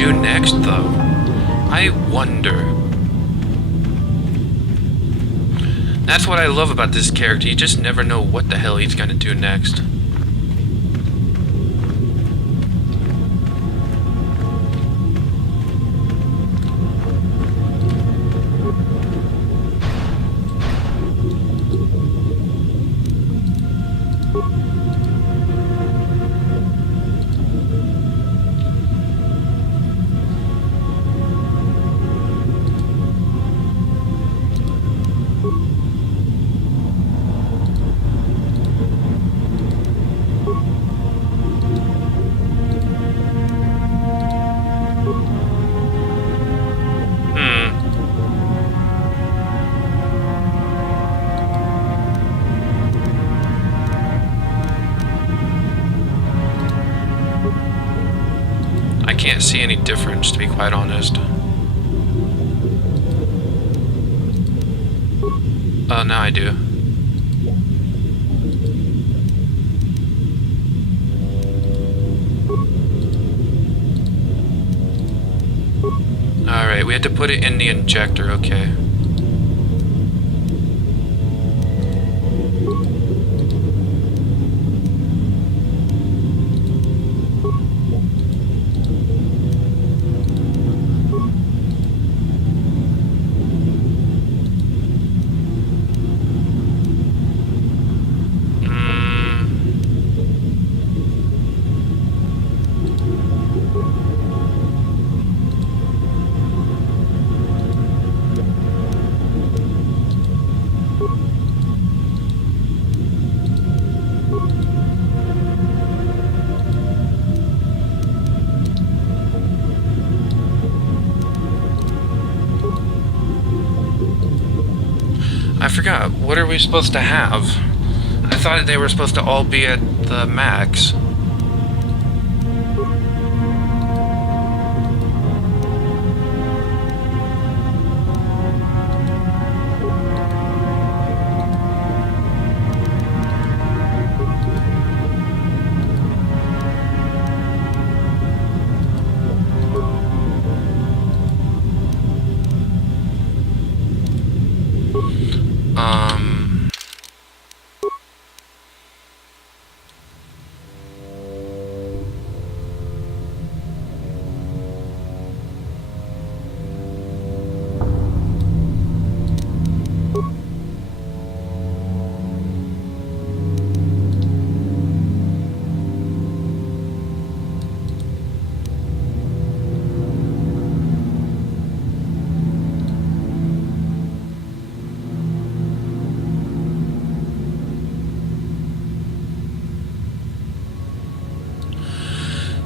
do next, though? I wonder. That's what I love about this character. You just never know what the hell he's gonna do next. Can't see any difference, to be quite honest. Oh, now I do. Alright, we had to put it in the injector, okay. I forgot, what are we supposed to have? I thought they were supposed to all be at the max.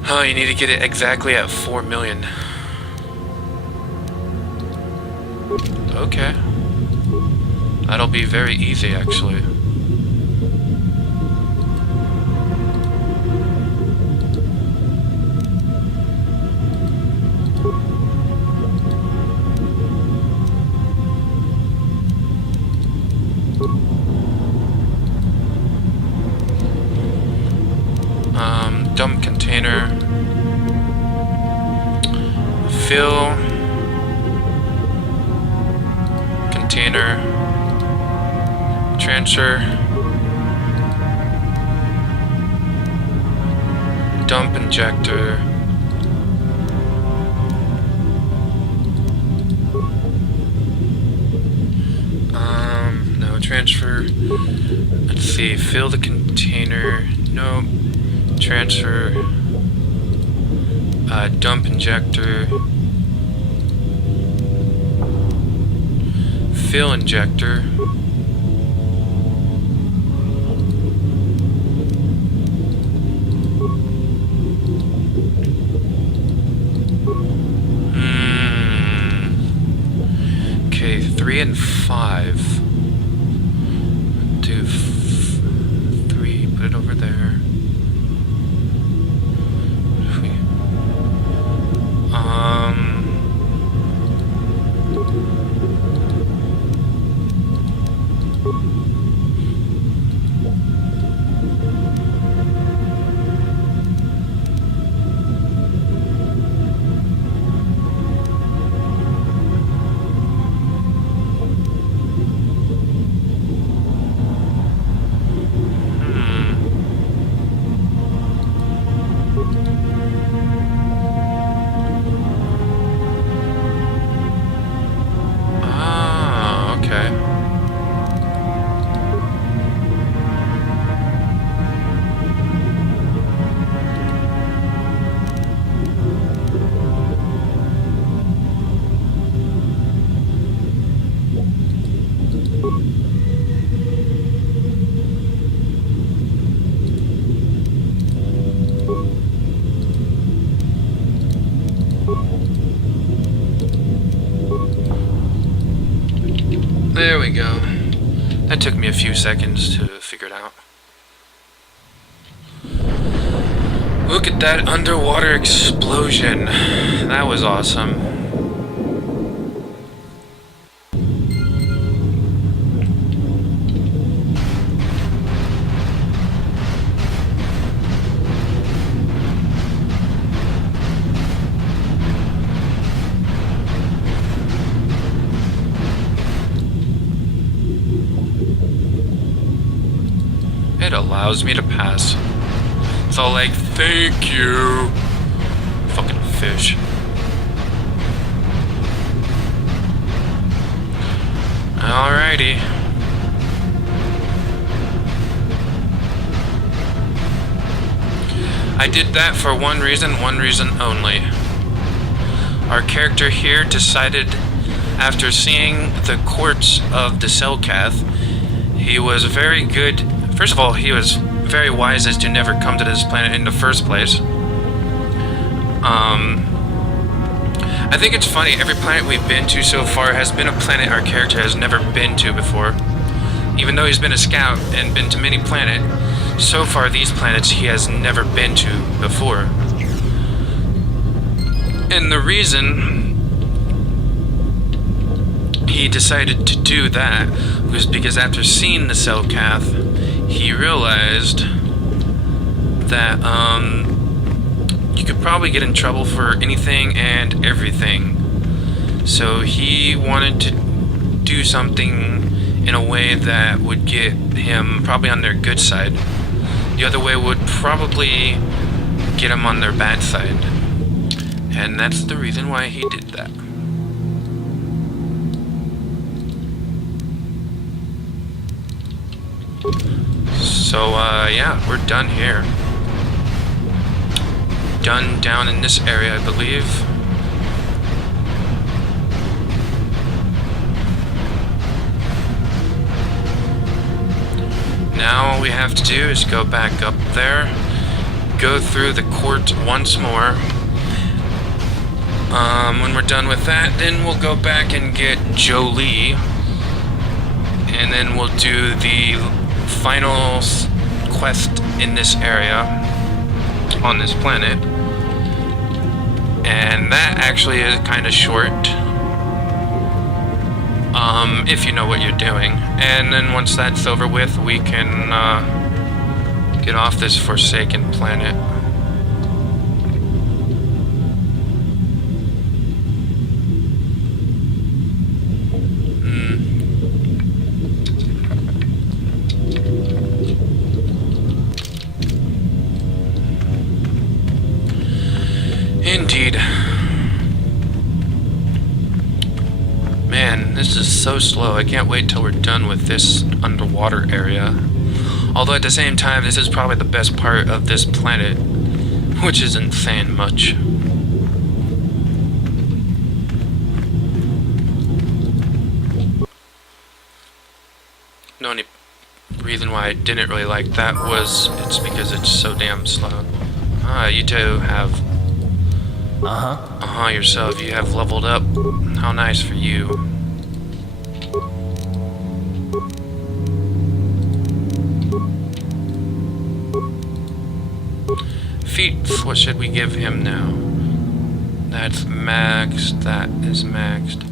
Oh, you need to get it exactly at 4 million. Okay. That'll be very easy, actually. Dump container. Fill. Container. Transfer. Dump injector. No, transfer. Let's see, fill the container. Nope. Transfer. Dump injector. Fill injector. Okay, 3 and 5. Do 3, put it over there. There we go. That took me a few seconds to figure it out. Look at that underwater explosion. That was awesome. It allows me to pass. It's all like, thank you. Fucking fish. Alrighty. I did that for one reason only. Our character here decided, after seeing the courts of the Selkath, he was very good. First of all, he was very wise as to never come to this planet in the first place. I think it's funny, every planet we've been to so far has been a planet our character has never been to before. Even though he's been a scout and been to many planets, so far these planets he has never been to before. And the reason he decided to do that was because after seeing the Selkath, he realized that you could probably get in trouble for anything and everything. So he wanted to do something in a way that would get him probably on their good side. The other way would probably get him on their bad side. And that's the reason why he did that. So, yeah, we're done here. Done down in this area, I believe. Now all we have to do is go back up there, go through the court once more. When we're done with that, then we'll go back and get Jolie, and then we'll do the final quest in this area on this planet, and that actually is kind of short, if you know what you're doing. And then once that's over with, we can get off this forsaken planet. Indeed. Man, this is so slow. I can't wait till we're done with this underwater area. Although at the same time, this is probably the best part of this planet, which isn't saying much. The only reason why I didn't really like that was it's because it's so damn slow. Ah, you two have... yourself. You have leveled up. How nice for you. Feet, what should we give him now? That's maxed. That is maxed.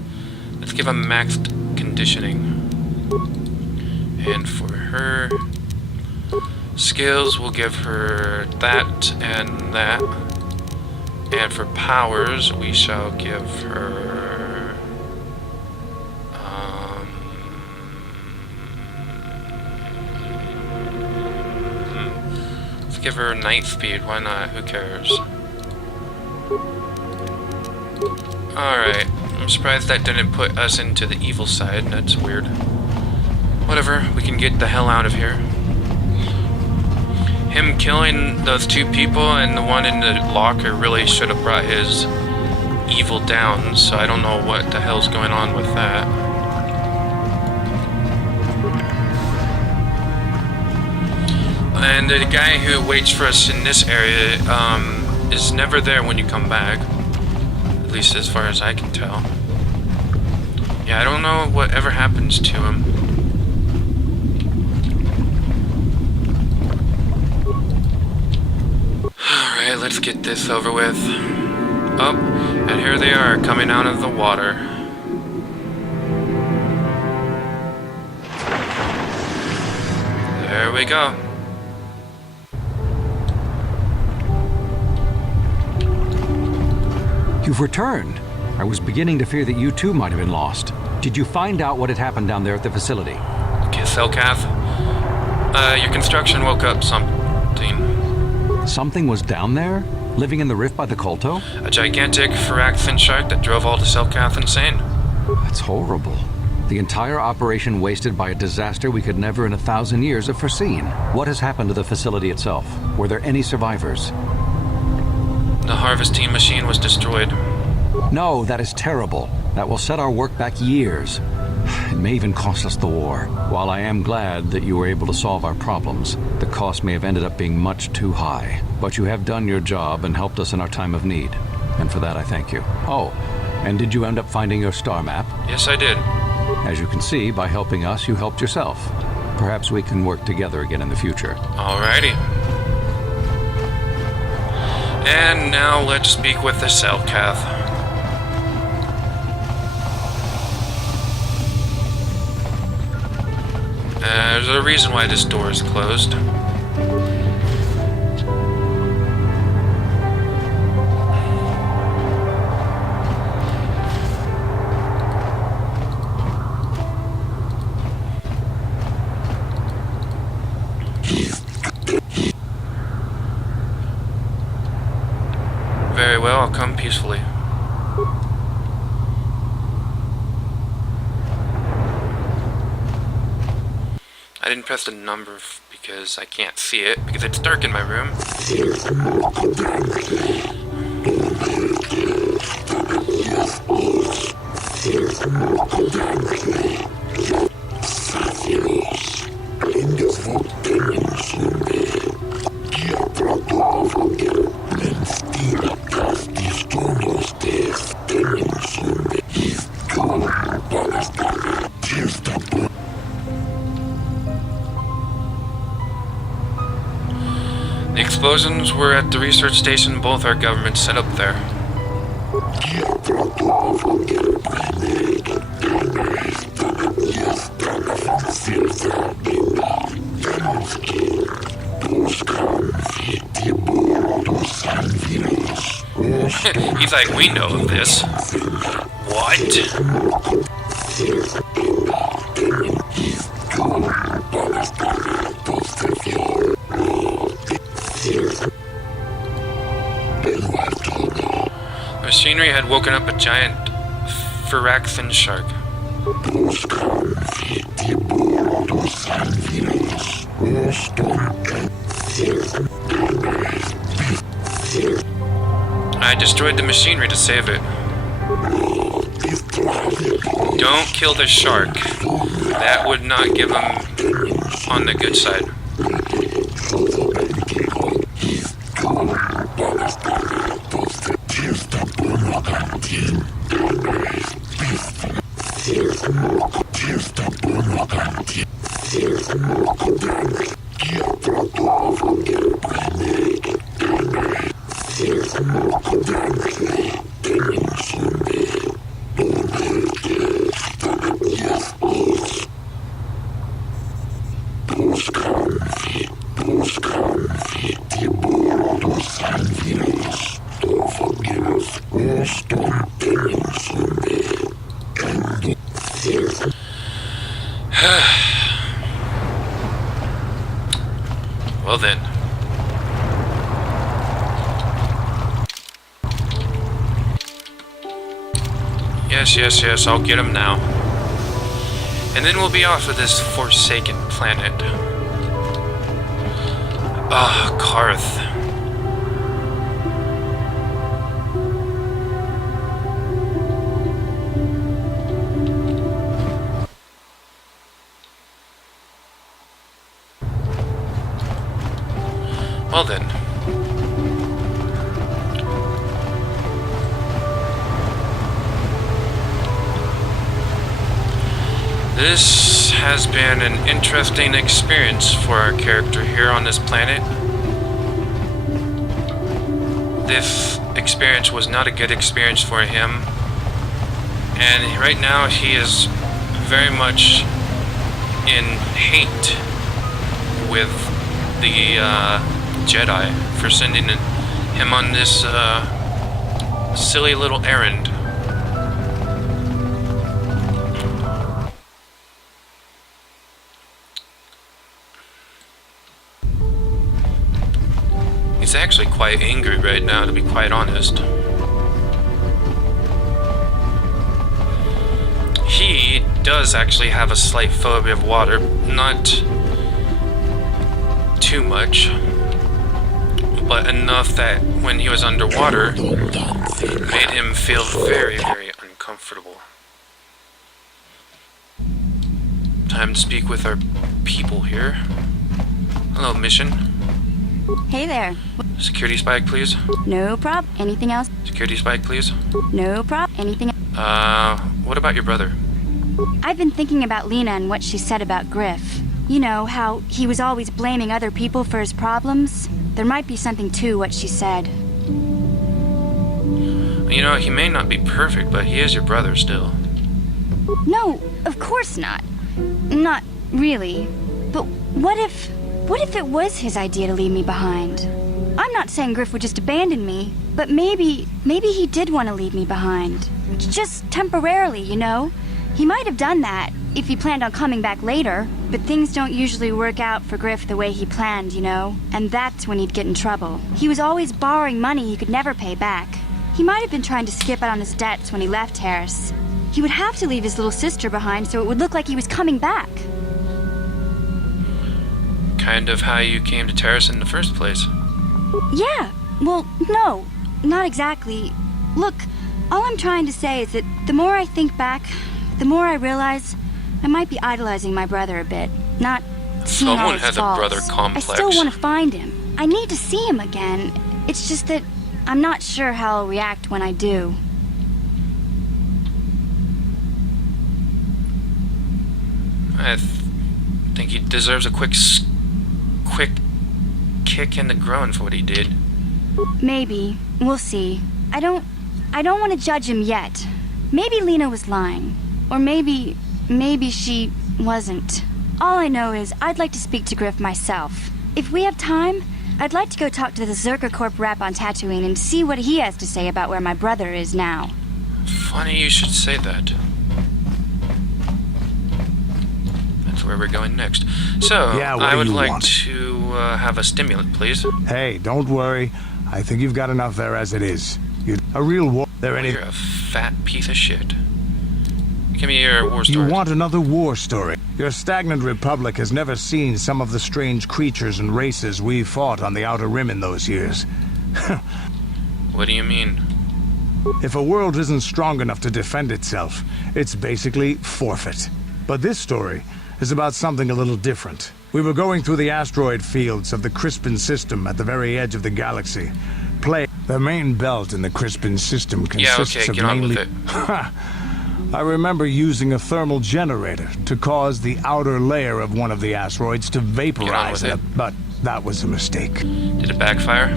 Let's give him maxed conditioning. And for her skills, we'll give her that and that. And for powers, we shall give her... let's give her night speed. Why not? Who cares? Alright. I'm surprised that didn't put us into the evil side. That's weird. Whatever. We can get the hell out of here. Him killing those two people and the one in the locker really should have brought his evil down, so I don't know what the hell's going on with that. And the guy who waits for us in this area is never there when you come back. At least as far as I can tell. Yeah, I don't know what ever happens to him. Alright, let's get this over with. Oh, and here they are, coming out of the water. There we go. You've returned. I was beginning to fear that you too might have been lost. Did you find out what had happened down there at the facility? Okay, Selkath. Your construction woke up something. Something was down there? Living in the rift by the Kolto? A gigantic Phyraxan shark that drove all the Selkath insane. That's horrible. The entire operation wasted by a disaster we could never in 1,000 years have foreseen. What has happened to the facility itself? Were there any survivors? The harvesting machine was destroyed. No, that is terrible. That will set our work back years. It may even cost us the war. While I am glad that you were able to solve our problems, the cost may have ended up being much too high. But you have done your job and helped us in our time of need. And for that I thank you. Oh, and did you end up finding your star map? Yes, I did. As you can see, by helping us, you helped yourself. Perhaps we can work together again in the future. Alrighty. And now let's speak with the Selkath. There's a reason why this door is closed. Very well, I'll come peacefully. I didn't press the number because I can't see it, because it's dark in my room. The explosions were at the research station both our governments set up there. He's like, we know of this. What? The machinery had woken up a giant Phyraxan shark. I destroyed the machinery to save it. Don't kill the shark. That would not give him on the good side. Well then. Yes, I'll get him now. And then we'll be off of this forsaken planet. Ah, Karth. Well then. This has been an interesting experience for our character here on this planet. This experience was not a good experience for him. And right now he is very much in hate with the Jedi for sending him on this silly little errand. He's actually quite angry right now, to be quite honest. He does actually have a slight phobia of water, not too much, but enough that when he was underwater, it made him feel very, very uncomfortable. Time to speak with our people here. Hello, mission. Hey there. Security spike, please. No prob. Anything else? Security spike, please. No prob. Anything? What about your brother? I've been thinking about Lena and what she said about Griff. You know, how he was always blaming other people for his problems. There might be something to what she said. You know, he may not be perfect, but he is your brother still. No, of course not. Not really. But what if it was his idea to leave me behind? I'm not saying Griff would just abandon me, but maybe he did want to leave me behind. Just temporarily, you know? He might have done that if he planned on coming back later, but things don't usually work out for Griff the way he planned, you know? And that's when he'd get in trouble. He was always borrowing money he could never pay back. He might have been trying to skip out on his debts when he left Harris. He would have to leave his little sister behind so it would look like he was coming back. Kind of how you came to Terrace in the first place. Yeah, well, no, not exactly. Look, all I'm trying to say is that the more I think back, the more I realize I might be idolizing my brother a bit. Not seeing all Someone his has faults. a brother complex. I still want to find him. I need to see him again. It's just that I'm not sure how I'll react when I do. I think he deserves a quick kick in the groin for what he did. Maybe. We'll see. I don't want to judge him yet. Maybe Lena was lying. Or maybe she wasn't. All I know is I'd like to speak to Griff myself. If we have time, I'd like to go talk to the Zerka Corp rep on Tatooine and see what he has to say about where my brother is now. Funny you should say that. That's where we're going next. So, Yeah, what I do would you like want? to have a stimulant, please. Hey, don't worry. I think you've got enough there as it is. You're a real war. There any? You're a fat piece of shit. Give me your war story. You want another war story? Your stagnant republic has never seen some of the strange creatures and races we fought on the Outer Rim in those years. What do you mean? If a world isn't strong enough to defend itself, it's basically forfeit. But this story is about something a little different. We were going through the asteroid fields of the Crispin system at the very edge of the galaxy. The main belt in the Crispin system consists of get on mainly... with it. I remember using a thermal generator to cause the outer layer of one of the asteroids to vaporize with it, but that was a mistake. Did it backfire?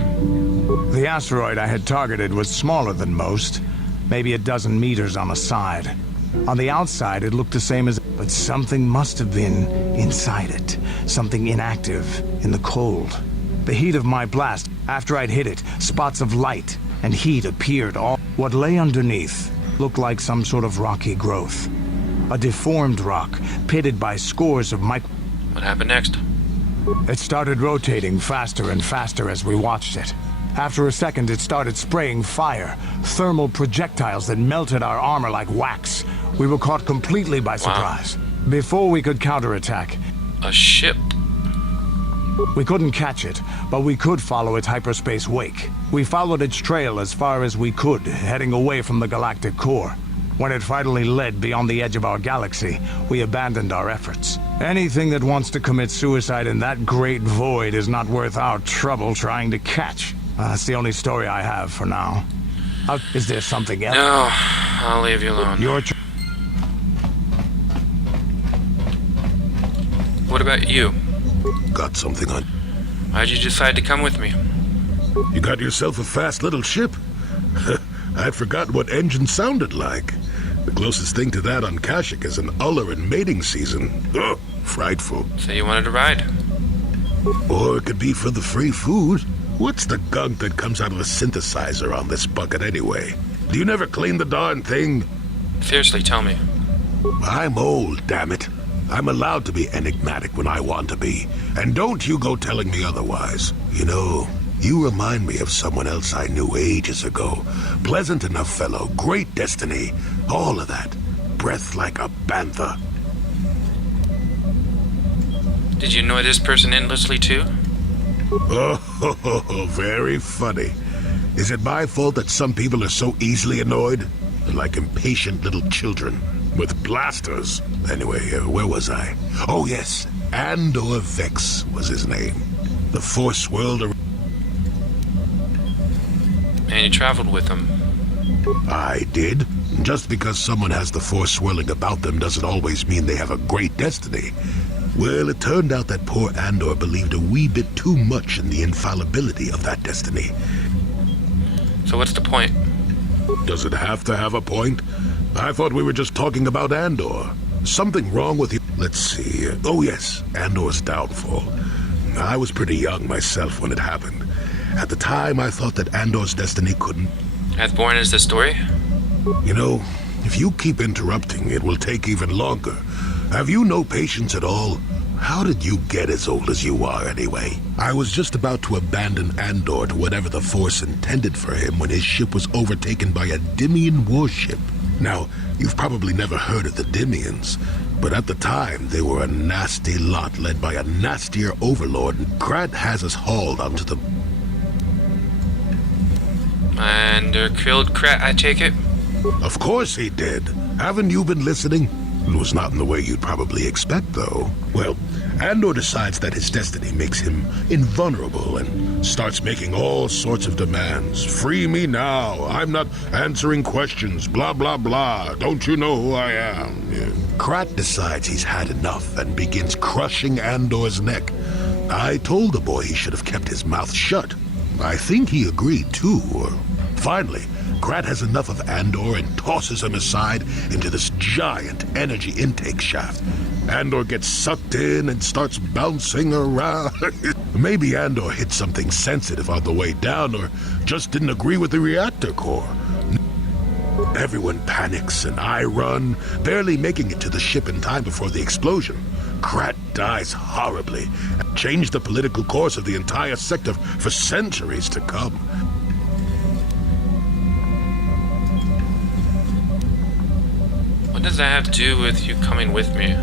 The asteroid I had targeted was smaller than most, maybe a dozen meters on a side. On the outside, it looked the same as... But something must have been inside it. Something inactive, in the cold. The heat of my blast, after I'd hit it, spots of light and heat appeared all... What lay underneath looked like some sort of rocky growth. A deformed rock, pitted by scores of What happened next? It started rotating faster and faster as we watched it. After a second, it started spraying fire, thermal projectiles that melted our armor like wax. We were caught completely by surprise. Before we could counterattack, A ship. we couldn't catch it, but we could follow its hyperspace wake. We followed its trail as far as we could, heading away from the galactic core. When it finally led beyond the edge of our galaxy, we abandoned our efforts. Anything that wants to commit suicide in that great void is not worth our trouble trying to catch. That's the only story I have for now. Is there something else? No, I'll leave you alone. What about you? Got something on. Why'd you decide to come with me? You got yourself a fast little ship. I'd forgotten what engine sounded like. The closest thing to that on Kashyyyk is an uller in mating season. Ugh, frightful. So you wanted to ride? Or it could be for the free food. What's the gunk that comes out of the synthesizer on this bucket anyway? Do you never clean the darn thing? Seriously, tell me. I'm old, damn it. I'm allowed to be enigmatic when I want to be. And don't you go telling me otherwise. You know, you remind me of someone else I knew ages ago. Pleasant enough fellow, great destiny, all of that. Breath like a bantha. Did you annoy this person endlessly too? Oh, very funny. Is it my fault that some people are so easily annoyed? They're like impatient little children with blasters. Anyway, where was I? Oh yes, Andor Vex was his name. The Force swirled around. And you traveled with him. I did. Just because someone has the Force swirling about them doesn't always mean they have a great destiny. Well, it turned out that poor Andor believed a wee bit too much in the infallibility of that destiny. So what's the point? Does it have to have a point? I thought we were just talking about Andor. Something wrong with you? Let's see. Oh yes, Andor's downfall. I was pretty young myself when it happened. At the time, I thought that Andor's destiny couldn't... As boring as the story? You know, if you keep interrupting, it will take even longer. Have you no patience at all? How did you get as old as you are, anyway? I was just about to abandon Andor to whatever the Force intended for him when his ship was overtaken by a Dimian warship. Now, you've probably never heard of the Dimians, but at the time, they were a nasty lot led by a nastier overlord. Krat has us hauled onto the... And killed Krat, I take it? Of course he did. Haven't you been listening? It was not in the way you'd probably expect, though. Well, Andor decides that his destiny makes him invulnerable and starts making all sorts of demands. Free me now. I'm not answering questions. Blah, blah, blah. Don't you know who I am? Yeah. Krat decides he's had enough and begins crushing Andor's neck. I told the boy he should have kept his mouth shut. I think he agreed, too. Finally, Krat has enough of Andor and tosses him aside into this giant energy intake shaft. Andor gets sucked in and starts bouncing around. Maybe Andor hit something sensitive on the way down or just didn't agree with the reactor core. Everyone panics and I run, barely making it to the ship in time before the explosion. Krat dies horribly and changed the political course of the entire sector for centuries to come. What does that have to do with you coming with me?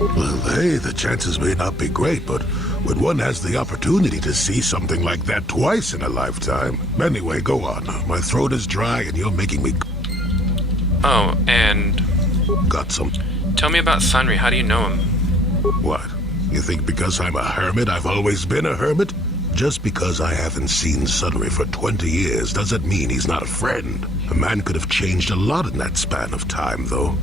Well, hey, the chances may not be great, but when one has the opportunity to see something like that twice in a lifetime... Anyway, go on. My throat is dry and you're making me... Oh, and... Got some... Tell me about Sunry. How do you know him? What? You think because I'm a hermit, I've always been a hermit? Just because I haven't seen Sunry for 20 years doesn't mean he's not a friend. A man could have changed a lot in that span of time, though.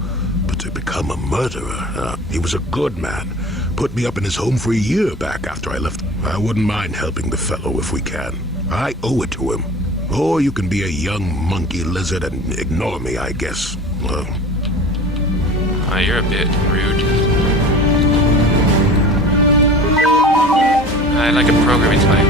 But to become a murderer, he was a good man. Put me up in his home for a year back after I left. I wouldn't mind helping the fellow if we can. I owe it to him. Or you can be a young monkey lizard and ignore me, I guess. Well... You're a bit rude. I like a programming type.